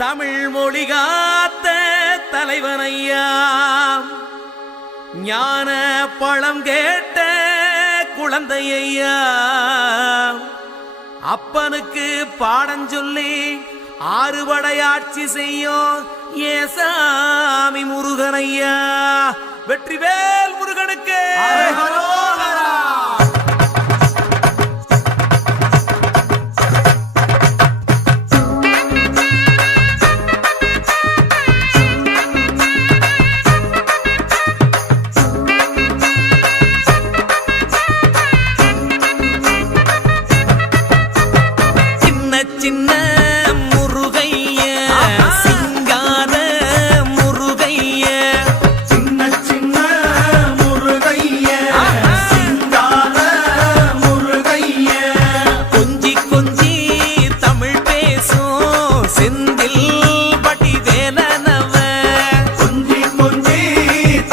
தமிழ் மொழி காத்த தலைவனையா, ஞான பழம் கேட்ட குழந்தையா, அப்பனுக்கு பாடம் சொல்லி ஆறுபடையாட்சி செய்யும் ஏசாமி முருகனையா. வெற்றிவேல் முருகனுக்கு சின்ன முருகைய சிங்கார முருகைய, சின்ன சின்ன முருகைய சிங்கார முருகைய, கொஞ்சி கொஞ்சி தமிழ் பேசும் செந்தில் பட்டி வேலனவ, கொஞ்சி கொஞ்சி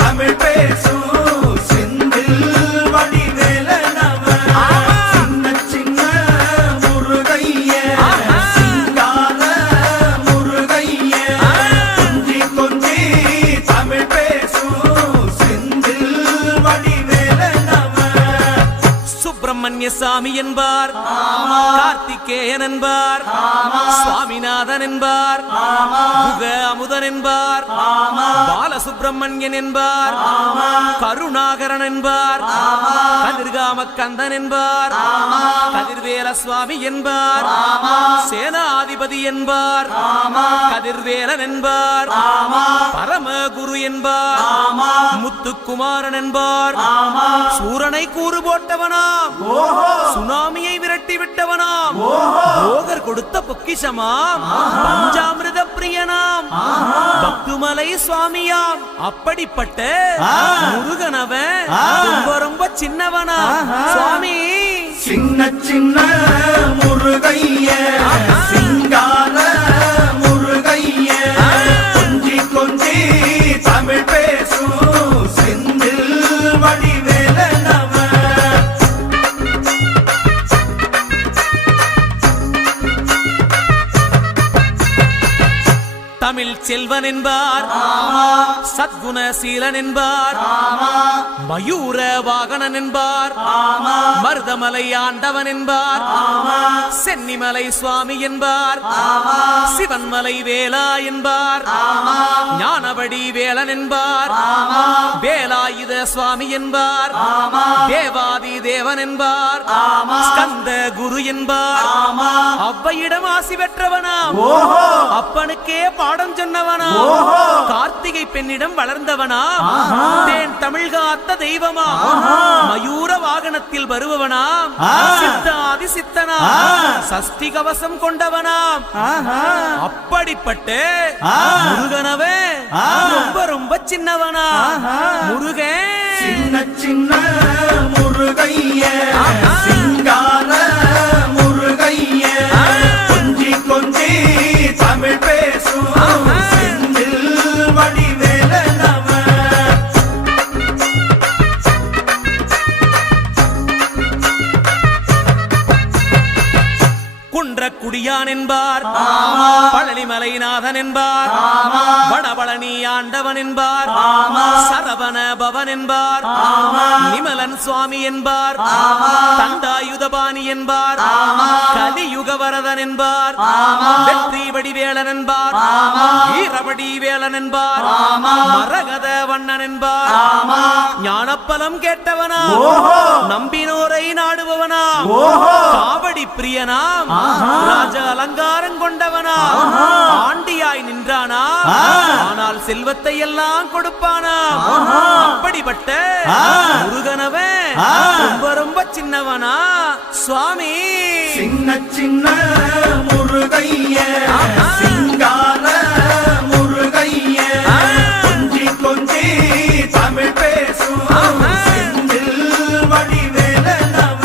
தமிழ் பேசும் செந்தில் படி வேலனவ, சின்ன சின்ன முருகைய சிங்கார முருகைய, கொஞ்சி கொஞ்சி தமிழ் பேசும் செந்தில் படி வேலனவ. சுப்பிரமணிய சாமி என்பார், கார்த்திகேயன் என்பார், சுவாமிநாதன் என்பார், முக அமுதன் என்பார், பாலசுப்பிரமணியன் என்பார், கருணாகரன் என்பார், கதிர்காம கந்தன் என்பார், கதிர்வேல சுவாமி என்பார், சேனாதிபதி என்பார், கதிர்வேலன் என்பார், பரமகுரு என்பார், முத்துக்குமாரன் என்பார், சூரனை கூறு போட்டவனாம், சுனாமியை விரட்டி விட்டவனாம், போகர் கொடுத்த பொக்கிஷமாம், பஞ்சாமிர்த பிரியனாம், பக்துமலை சுவாமியாம். அப்படிப்பட்ட முருகனவன் ரொம்ப ரொம்ப சின்னவனா சுவாமி. சின்ன சின்ன முருகைய சிங்கார முருகைய, கொஞ்சி கொஞ்சி தமிழ் பேசும் செந்தில் வடி வேலனவ. தமிழ் செல்வன் என்பார், சத்குணசீலன் என்பார், மயூர வாகனன் என்பார், மருதமலை ஆண்டவன் என்பார், சென்னிமலை சுவாமி என்பார், சிவன்மலை வேலா என்பார், ஞானவடி வேலன் என்பார், வேலாயுத சுவாமி என்பார், தேவாதி தேவன் என்பார், ஸ்கந்த குரு என்பார், அவ்வையிடம் ஆசி பெற்றவனாம், அப்பனுக்கே பாடம் சொன்னவனா, கார்த்திகை பெண்ணிடம் வளர்ந்தவனா, தேன் தமிழ் காத்த தெய்வமா, மயூர வாகனத்தில் வருபவனாம், சித்தாதி சித்தனா, சஷ்டி கவசம் கொண்டவனாம். அப்படிப்பட்ட முருகனவே ரொம்ப ரொம்ப சின்னவனா முருகன். சின்ன சின்ன முருகைய சிங்கார முருகைய, கொஞ்சி கொஞ்சி தமிழ் பேசும் செந்தில் வடி வேலனவ. குன்றக்குடியான் என்பார், பழனிமலைநாதன் என்பார், வடபழனி ஆண்டவன் என்பார், சரவண பவன் என்பார், நிமலன் சுவாமி என்பார், தண்டாயுதபாணி என்பார், கலியுக வரதன் என்பார், வெற்றி வடிவேலன் என்பார், வீரவடி வேலன் என்பார், மரகத வண்ணன் என்பார், ஞானப்பலம் கேட்டவனா, நம்பினோரை நாடுபவனா, காவடி பிரியனாம், ராஜ அலங்காரம் கொண்டவனா, ஆண்டியாய் நின்றானா, ஆனால் செல்வத்தை எல்லாம் கொடுப்பானா. அப்படிப்பட்ட முருகனவன் ரொம்ப ரொம்ப சின்னவனா சுவாமி. சின்ன சின்ன முருகைய சிங்கார முருகைய, கொஞ்சி கொஞ்சி தமிழ் பேசும் செந்தில் வடி வேலனவ.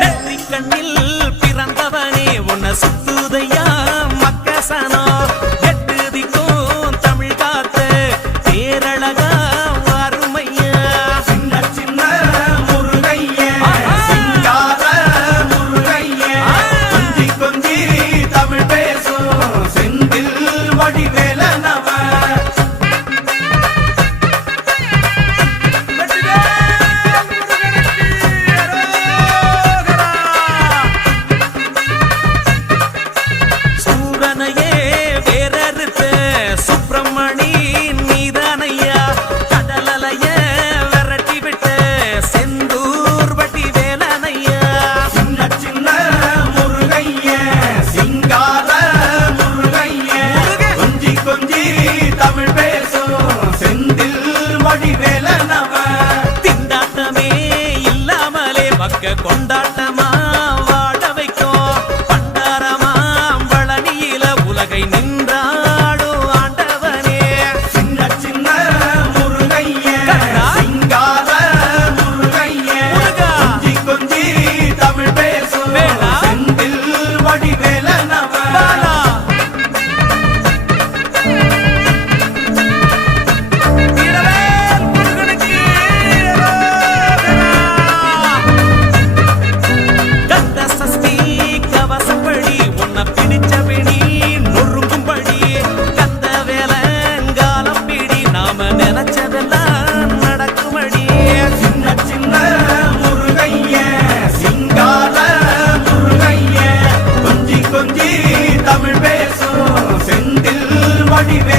நெற்றிக்கண்ணில் பிறந்தவனே உன்னை சுத்துதையா மக்கசனோ, வாழ்க்கை கொண்டாட்டமா வாழ வைக்கும் பண்டாரமாம் பழனியில உலகை நின்றாடும் ஆண்டவனே. சின்ன சின்ன முருகைய கண்ணா. சிங்கார முருகைய முருகா. கொஞ்சி கொஞ்சி தமிழ் பேசும் வேளா. செந்தில் வடிவேலனவன் பாலா. வீரவேல் முருகனுக்கு கந்த சஷ்டி கவசப்படி உன்னை பிடிச்சபடி நொறுங்கும்படி கந்த வேலங்காலம் பிடி நாம நினைச்சதெல்லாம் நடக்கும்படி. சின்ன சின்ன முருகைய சிங்கார முருகைய கொஞ்சி கொஞ்சி தமிழ் பேசும் செந்தில் வடிவே